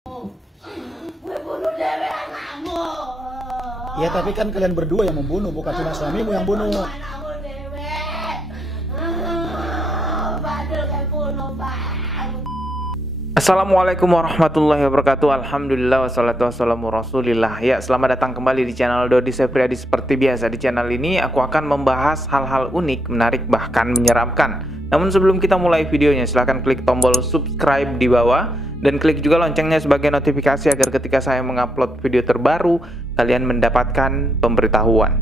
Gue bunuh dewek anakmu. Ya tapi kan kalian berdua yang membunuh, bukan cuma suamimu yang bunuh. Anakmu dewek. Badul kayak bunuh bang. Assalamualaikum warahmatullahi wabarakatuh. Alhamdulillah wassalatu wassalamu rasulillah. Ya, selamat datang kembali di channel Dodi Sepriadi. Seperti biasa di channel ini aku akan membahas hal-hal unik, menarik, bahkan menyeramkan. Namun sebelum kita mulai videonya, silahkan klik tombol subscribe di bawah dan klik juga loncengnya sebagai notifikasi agar ketika saya mengupload video terbaru kalian mendapatkan pemberitahuan.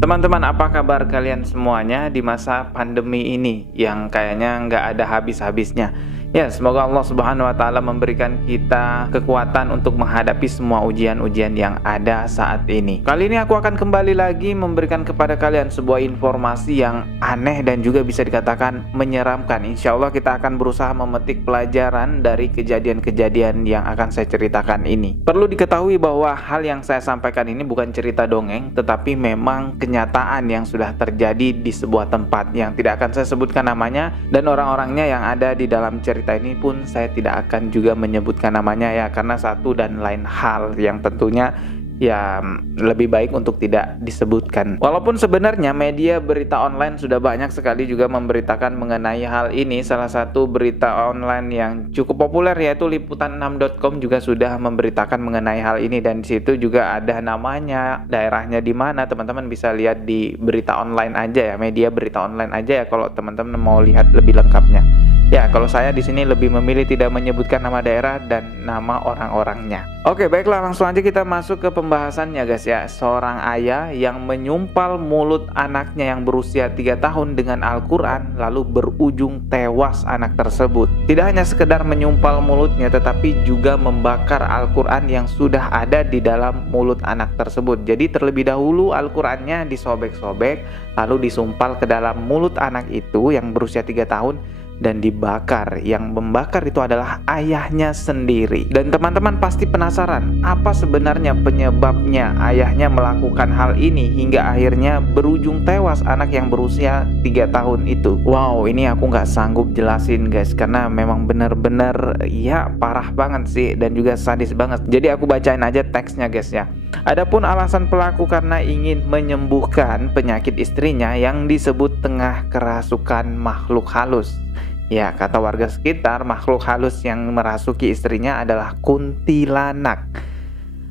Teman-teman, apa kabar kalian semuanya di masa pandemi ini yang kayaknya nggak ada habis-habisnya? Ya, semoga Allah Subhanahu wa Ta'ala memberikan kita kekuatan untuk menghadapi semua ujian-ujian yang ada saat ini. Kali ini aku akan kembali lagi memberikan kepada kalian sebuah informasi yang aneh dan juga bisa dikatakan menyeramkan. Insya Allah kita akan berusaha memetik pelajaran dari kejadian-kejadian yang akan saya ceritakan ini. Perlu diketahui bahwa hal yang saya sampaikan ini bukan cerita dongeng, tetapi memang kenyataan yang sudah terjadi di sebuah tempat yang tidak akan saya sebutkan namanya, dan orang-orangnya yang ada di dalam cerita ini pun saya tidak akan juga menyebutkan namanya ya, karena satu dan lain hal yang tentunya ya lebih baik untuk tidak disebutkan. Walaupun sebenarnya media berita online sudah banyak sekali juga memberitakan mengenai hal ini. Salah satu berita online yang cukup populer yaitu liputan6.com juga sudah memberitakan mengenai hal ini, dan di situ juga ada namanya, daerahnya di mana. Teman-teman bisa lihat di berita online aja ya, media berita online aja ya kalau teman-teman mau lihat lebih lengkapnya. Ya, kalau saya di sini lebih memilih tidak menyebutkan nama daerah dan nama orang-orangnya. Oke, baiklah, langsung aja kita masuk ke pembahasannya guys ya. Seorang ayah yang menyumpal mulut anaknya yang berusia 3 tahun dengan Al-Quran lalu berujung tewas anak tersebut. Tidak hanya sekedar menyumpal mulutnya, tetapi juga membakar Al-Quran yang sudah ada di dalam mulut anak tersebut. Jadi terlebih dahulu Al-Qurannya disobek-sobek lalu disumpal ke dalam mulut anak itu yang berusia 3 tahun dan dibakar. Yang membakar itu adalah ayahnya sendiri. Dan teman-teman pasti penasaran, apa sebenarnya penyebabnya ayahnya melakukan hal ini hingga akhirnya berujung tewas anak yang berusia 3 tahun itu. Wow, ini aku nggak sanggup jelasin guys, karena memang benar-benar ya parah banget sih dan juga sadis banget. Jadi aku bacain aja teksnya guys ya. Adapun alasan pelaku karena ingin menyembuhkan penyakit istrinya yang disebut tengah kerasukan makhluk halus. Ya, kata warga sekitar, makhluk halus yang merasuki istrinya adalah kuntilanak.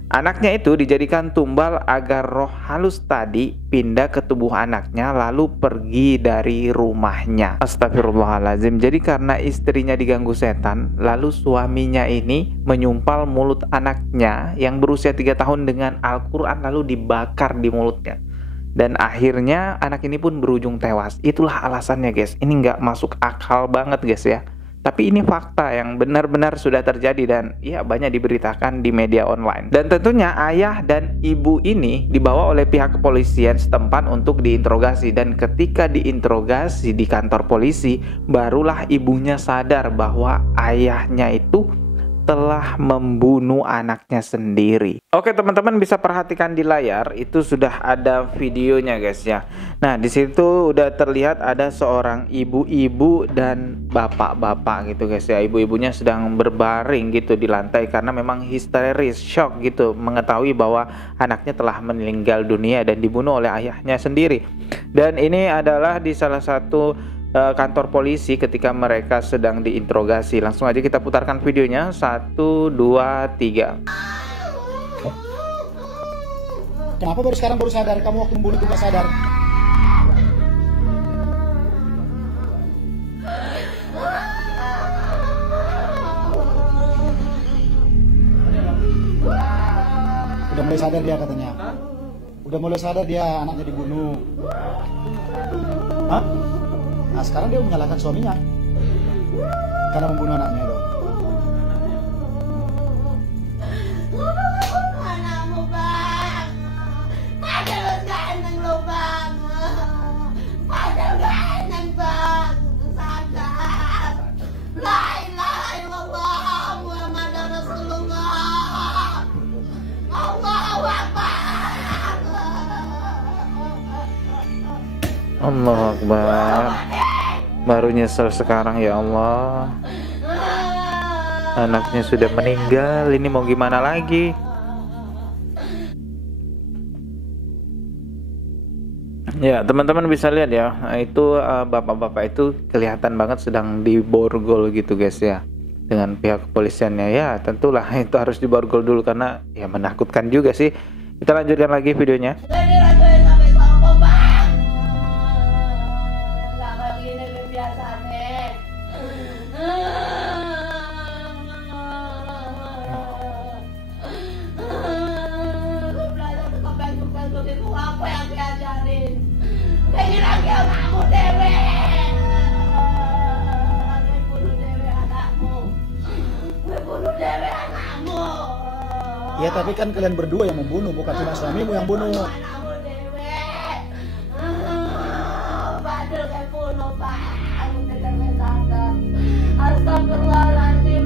Anaknya itu dijadikan tumbal agar roh halus tadi pindah ke tubuh anaknya lalu pergi dari rumahnya. Astagfirullahaladzim. Jadi karena istrinya diganggu setan, lalu suaminya ini menyumpal mulut anaknya yang berusia 3 tahun dengan Al-Quran lalu dibakar di mulutnya. Dan akhirnya anak ini pun berujung tewas. Itulah alasannya guys. Ini nggak masuk akal banget guys ya. Tapi ini fakta yang benar-benar sudah terjadi dan ya banyak diberitakan di media online. Dan tentunya ayah dan ibu ini dibawa oleh pihak kepolisian setempat untuk diinterogasi. Dan ketika diinterogasi di kantor polisi, barulah ibunya sadar bahwa ayahnya itu telah membunuh anaknya sendiri. Oke teman-teman, bisa perhatikan di layar itu sudah ada videonya guys ya. Nah di situ udah terlihat ada seorang ibu-ibu dan bapak-bapak gitu guys ya. Ibu-ibunya sedang berbaring gitu di lantai karena memang histeris, shock gitu mengetahui bahwa anaknya telah meninggal dunia dan dibunuh oleh ayahnya sendiri. Dan ini adalah di salah satu kantor polisi ketika mereka sedang diinterogasi. Langsung aja kita putarkan videonya. 1, 2, 3. Kenapa baru sekarang baru sadar? Kamu waktu membunuh itu gak sadar? Udah mulai sadar dia katanya. Udah mulai sadar dia anaknya dibunuh. Hah? Nah sekarang dia menyalahkan suaminya karena membunuh anaknya itu. Anakmu bang. Padahal gak eneng lo bang. Padahal gak eneng bang. Sadar. La ilaha illallah Muhammadur Rasulullah. Allahu Akbar. Allah Akbar. Baru nyesel sekarang ya Allah. Anaknya sudah meninggal, ini mau gimana lagi? Ya, teman-teman bisa lihat ya, itu bapak-bapak itu kelihatan banget sedang diborgol gitu guys ya, dengan pihak kepolisiannya. Ya, tentulah itu harus diborgol dulu karena ya menakutkan juga sih. Kita lanjutkan lagi videonya. Apa yang diajarin? Pengen lagi anakmu dewe. Bunuh dewe anakmu. Bunuh dewe anakmu. Ya tapi kan kalian berdua yang membunuh, bukan cuma suamimu yang bunuh. Anakmu dewe. Badul kayak bunuh pak. Aku tidak sadar. Astagfirullahaladzim.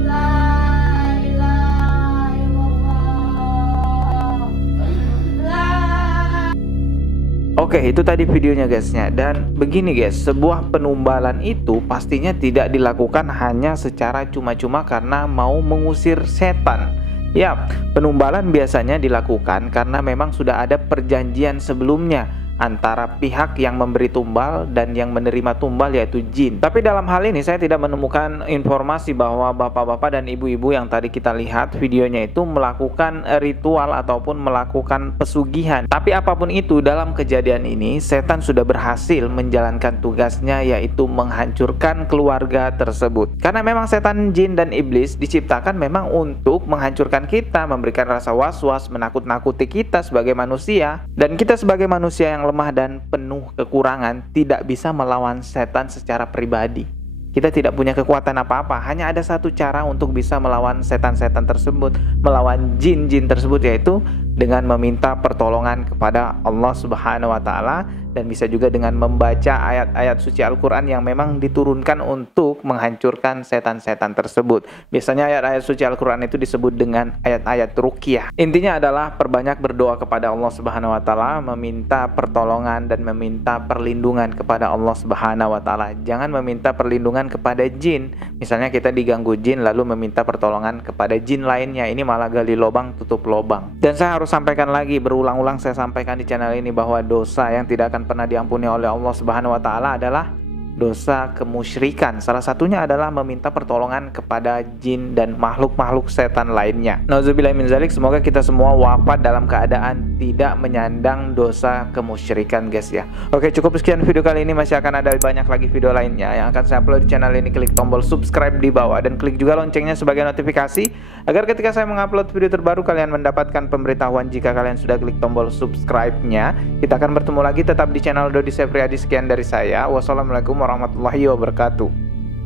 Oke, itu tadi videonya guysnya. Dan begini guys, sebuah penumbalan itu pastinya tidak dilakukan hanya secara cuma-cuma karena mau mengusir setan. Ya, penumbalan biasanya dilakukan karena memang sudah ada perjanjian sebelumnya antara pihak yang memberi tumbal dan yang menerima tumbal, yaitu jin. Tapi dalam hal ini saya tidak menemukan informasi bahwa bapak-bapak dan ibu-ibu yang tadi kita lihat videonya itu melakukan ritual ataupun melakukan pesugihan. Tapi apapun itu, dalam kejadian ini setan sudah berhasil menjalankan tugasnya, yaitu menghancurkan keluarga tersebut. Karena memang setan, jin, dan iblis diciptakan memang untuk menghancurkan kita, memberikan rasa was-was, menakut-nakuti kita sebagai manusia. Dan kita sebagai manusia yang lemah dan penuh kekurangan tidak bisa melawan setan secara pribadi. Kita tidak punya kekuatan apa-apa. Hanya ada satu cara untuk bisa melawan setan-setan tersebut, melawan jin-jin tersebut, yaitu dengan meminta pertolongan kepada Allah Subhanahu wa Ta'ala, dan bisa juga dengan membaca ayat-ayat suci Al-Quran yang memang diturunkan untuk menghancurkan setan-setan tersebut. Biasanya ayat-ayat suci Al-Quran itu disebut dengan ayat-ayat ruqyah. Intinya adalah perbanyak berdoa kepada Allah Subhanahu wa Ta'ala, meminta pertolongan dan meminta perlindungan kepada Allah Subhanahu wa Ta'ala. Jangan meminta perlindungan kepada jin. Misalnya kita diganggu jin lalu meminta pertolongan kepada jin lainnya, ini malah gali lubang tutup lubang. Dan saya harus sampaikan lagi, berulang-ulang saya sampaikan di channel ini bahwa dosa yang tidak akan pernah diampuni oleh Allah Subhanahu wa Ta'ala adalah dosa kemusyrikan. Salah satunya adalah meminta pertolongan kepada jin dan makhluk-makhluk setan lainnya. Nauzubillah min zalik. Semoga kita semua wafat dalam keadaan tidak menyandang dosa kemusyrikan guys ya. Oke, cukup sekian video kali ini. Masih akan ada banyak lagi video lainnya yang akan saya upload di channel ini. Klik tombol subscribe di bawah dan klik juga loncengnya sebagai notifikasi agar ketika saya mengupload video terbaru kalian mendapatkan pemberitahuan jika kalian sudah klik tombol subscribe-nya. Kita akan bertemu lagi tetap di channel Dodi Sefriadi. Sekian dari saya. Wassalamualaikum warahmatullahi wabarakatuh.